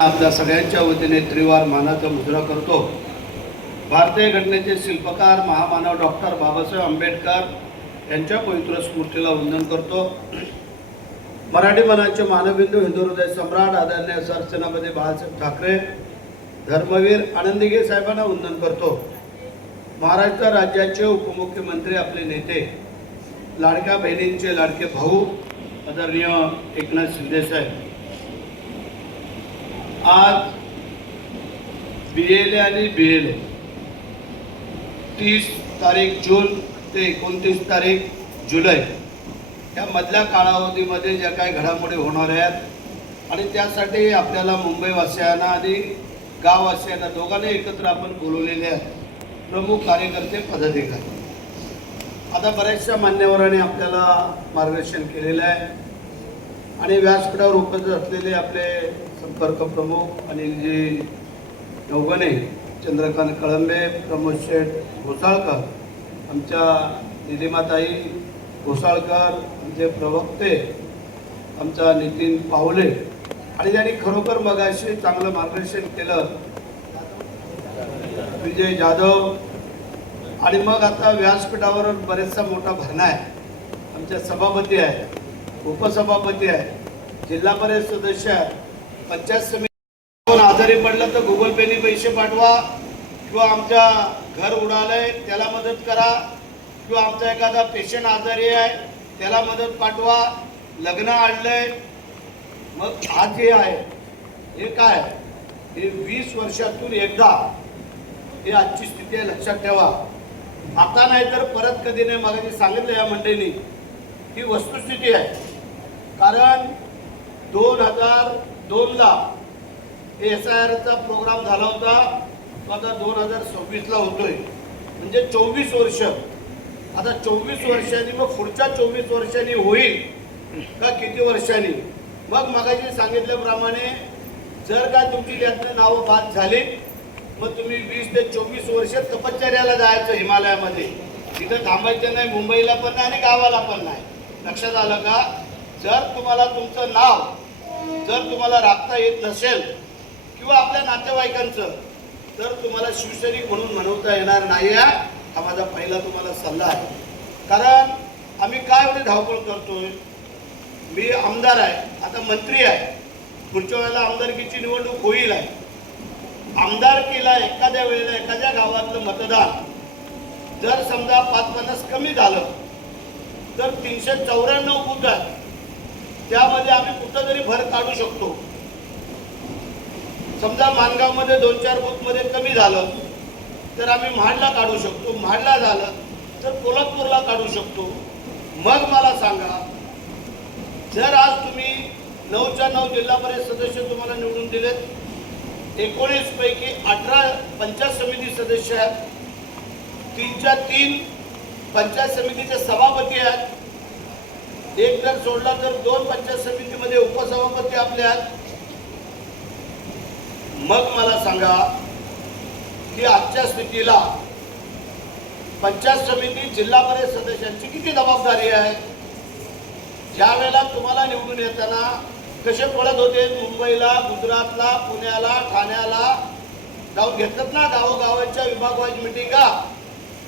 आपल्या सगळ्यांच्या वतीने त्रिवार मानाचा मुजरा करतो। भारतीय घटनेचे शिल्पकार महामानव डॉक्टर बाबासाहेब आंबेडकर यांच्या पवित्र स्मृतीला वंदन करतो। मराठी मनाचे मानबिंदू हिंदू हृदय सम्राट आदरणीय सरसेनापती बाळासाहेब ठाकरे धर्मवीर आनंदीगे साहेबांना वंदन करतो। महाराष्ट्र राज्याचे उपमुख्यमंत्री आपले नेते लाडक्या बहिणींचे लाडके भाऊ आदरणीय एकनाथ शिंदे साहेब आज बीएलए आणि बीएलए 30 तारीख जून ते 29 तारीख जुलै या मधल्या कालावधीमध्ये ज्या काही घडामोडी होणार आहेत आणि त्यासाठी आपल्याला मुंबईवासियांना आणि गाववासियांना दोघांना एकत्र आपण बोलवलेले आहेत प्रमुख कार्यकर्ते पदाधिकारी। आता बऱ्याचशा मान्यवरांनी आपल्याला मार्गदर्शन केलेलं आहे आणि व्यासपीठावर उपस्थित असलेले आपले संपर्क प्रमुख अनिलजी नवगणे, चंद्रकांत कळंबे, प्रमोद शेठ घोसाळकर, आमच्या निलिमाताई घोसाळकर, आमचे प्रवक्ते आमचा नितीन पावले आणि त्यांनी खरोखर मगाशी चांगलं मार्गदर्शन केलं विजय जाधव। आणि मग आता व्यासपीठावर बरेचसा मोठा भरणा आहे। आमच्या सभापती आहे, उपसभापती आहे, जिल्हा परिषद सदस्य आहे, पंचायत समिती कोण आजारी पडलं तर गुगल पेने पैसे पाठवा किंवा आमच्या घर उडालंय त्याला मदत करा किंवा आमचा एखादा पेशंट आजारी आहे त्याला मदत पाठवा, लग्न आणलंय। मग आज जे आहे हे काय, हे 20 वर्षातून एकदा हे आजची स्थिती आहे, लक्षात ठेवा। आता नाही तर परत कधी नाही। मागे सांगितलं या मंडळींनी ही वस्तुस्थिती आहे, कारण 2002ला SIRचा प्रोग्राम झाला होता, तो आता 2026ला होतोय, म्हणजे 24 वर्ष। आता 24 वर्षांनी मग पुढच्या 24 वर्षांनी होईल का किती वर्षांनी? मग मगाशी सांगितल्याप्रमाणे जर का तुमची त्यातली नावं बाद झाली मग तुम्ही 20 ते 24 वर्ष तपश्चर्याला जायचं हिमालयामध्ये। तिथं थांबायचं नाही, मुंबईला पण नाही आणि गावाला पण नाही। लक्षात आलं का? जर तुम्हाला तुमचं नाव जर तुम्हाला राखता येत नसेल किंवा आपल्या नातेवाईकांचं तर तुम्हाला शिवसैनिक म्हणून म्हणवता येणार नाही। हा माझा पहिला तुम्हाला सल्ला आहे। कारण आम्ही काय एवढी धावपळ करतोय? मी आमदार आहे, आता मंत्री आहे, पुढच्या वेळेला आमदारकीची निवडणूक होईल आहे। आमदारकीला एखाद्या वेळेला एखाद्या गावातलं मतदान जर समजा 5-50 कमी झालं तर 394 बूथ आहेत, त्यामध्ये आम्ही कुठंतरी भर काढू शकतो। समजा मानगावमध्ये 2-4 बूथमध्ये कमी झालं तर आम्ही महाडला काढू शकतो, महाडला झालं तर कोल्हापूरला काढू शकतो। मग मला सांगा, जर आज तुम्ही 9च्या 9 जिल्हा परिषद सदस्य तुम्हाला निवडून दिलेत, 19 पैकी 18 पंचायत समिती सदस्य आहेत, 3च्या 3 पंचायत समितीचे सभापती आहेत, एक जर सोडला तर 2 पंचायत समितीमध्ये उपसभापती आपले आहेत। मग मला सांगा की आजच्या स्थितीला पंचायत समिती जिल्हा परिषद सदस्यांची किती जबाबदारी आहे? ज्या वेळेला तुम्हाला निवडून येताना कसे पडत होते मुंबईला, गुजरातला, पुण्याला, ठाण्याला जाऊन घेतलं ना गावोगावांच्या विभागवाईज मिटिंगा।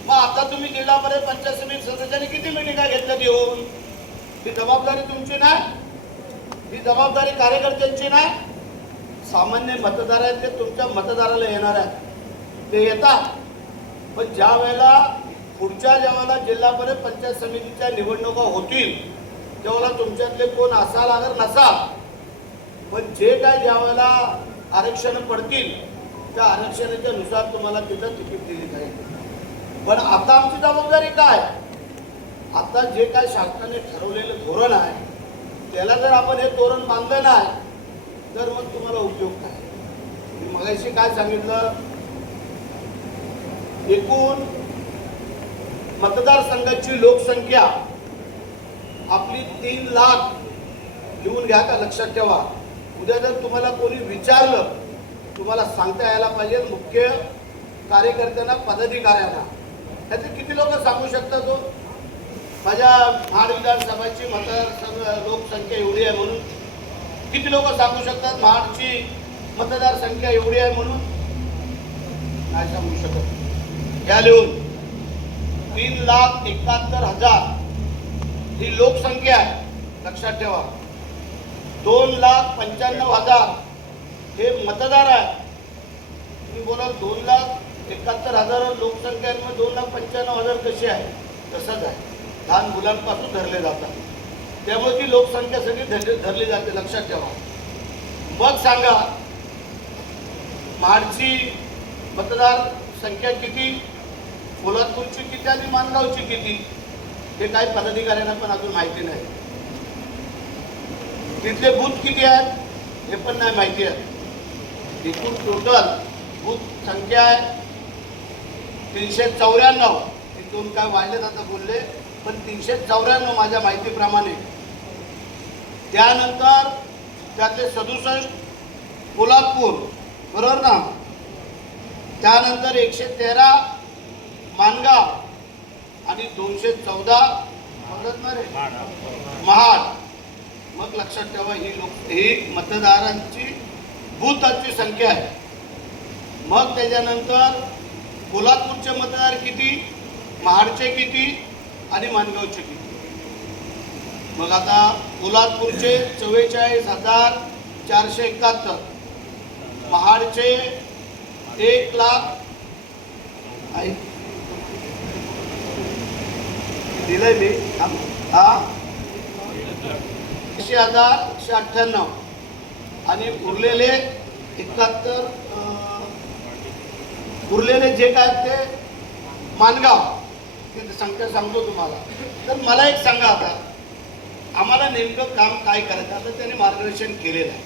मग आता तुम्ही जिल्हा परिषद पंचायत समिती सदस्यांनी किती मिटिंगा घेतल्यात येऊन? ही जबाबदारी तुमची नाही, ही जबाबदारी कार्यकर्त्यांची नाही। सामान्य मतदार आहेत ते तुमच्या मतदाराला येणार आहेत, ते येतात, पण ज्या वेळेला पुढच्या जेव्हा जिल्हा परिषद पंचायत समितीच्या निवडणुका होतील तेव्हा तुमच्यातले कोण असाल अगर नसाल, पण जे काय ज्या वेळेला आरक्षण पडतील त्या आरक्षणाच्या नुसार तुम्हाला तिथं तिकीट दिली जाईल। पण आता आमची जबाबदारी काय? आता जे काय शासनाने ठरवलेलं धोरण आहे त्याला जर आपण हे धोरण बांधलं नाही तर मग तुम्हाला उपयोग काय? मी मगाशी काय सांगितलं, एकूण मतदारसंघाची लोकसंख्या आपली 3 लाख लिहून घ्या का, लक्षात ठेवा। उद्या जर तुम्हाला कोणी विचारलं तुम्हाला सांगता यायला पाहिजे, मुख्य कार्यकर्त्यांना, पदाधिकाऱ्यांना। त्याचे किती लोक सांगू शकतात? तो माझ्या महाड विधानसभाची मतदारसंघ लोकसंख्या एवढी आहे म्हणून किती लोक सांगू शकतात महाडची मतदारसंख्या एवढी आहे म्हणून नाही सांगू शकत. घ्या लिहून. 3,71,000 ही लोकसंख्या आहे, लक्षात ठेवा. 2,95,000 हे मतदार आहे. तुम्ही बोला 2,71,000 लोकसंख्या आहे, मग 2,95,000 कशी आहे? तसंच आहे, लहान मुलांपासून धरले जातात, त्यामुळे ती लोकसंख्या सगळी धरली जाते, लक्षात ठेवा. मग सांगा महाडची मतदार संख्या किती, पोलादपूरची किती आणि माणगावची किती, हे काही पदाधिकाऱ्यांना पण अजून माहिती नाही. तिथले बूथ किती आहेत हे पण नाही माहिती आहे. एकूण टोटल बूथ संख्या आहे 394. दोन काय वाढले आता बोलले, पण 394 माझ्या माहितीप्रमाणे. त्यानंतर त्यातले 67 पोलादपूर, बरोबर ना. त्यानंतर 113 माणगाव आणि 214 महाड. मग लक्षात ठेवा ही मतदारांची बूथाची संख्या आहे. मग त्याच्यानंतर पोलादपूरचे मतदार किती, महाडचे किती आणि माणगावचे किती. मग आता पोलादपूरचे 44,471, महाडचे 1,00,000 दिलंय मी, 80,198 आणि उरलेले 71 उरलेले जे काय ते माणगाव, ती संख्या सांगतो तुम्हाला. तर मला एक सांगा, आता आम्हाला नेमकं काम काय करायचं, आता त्याने मार्गदर्शन केलेलं आहे.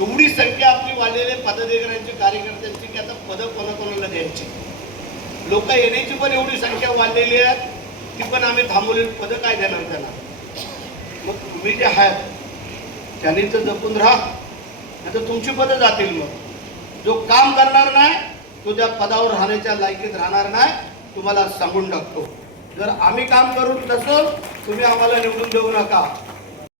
एवढी संख्या आपली वाढलेल्या पदाधिकाऱ्यांची, कार्यकर्त्यांची, की आता पदं कोणाकोणाला द्यायची. लोक येण्याची पण एवढी संख्या वाढलेली आहे, ती पण आम्ही थांबवलेली पदं काय देणार त्यांना. मग तुम्ही जे आहात त्यांनी तर जपून राहा, नाही तर तुमची पदं जातील. मग जो काम करणार नाही तो त्या पदावर राहण्याच्या लायकीत राहणार नाही, तुम्हाला सांगून टाकतो. जर आम्ही काम करू तसं तुम्ही आम्हाला निवडून देऊ नका.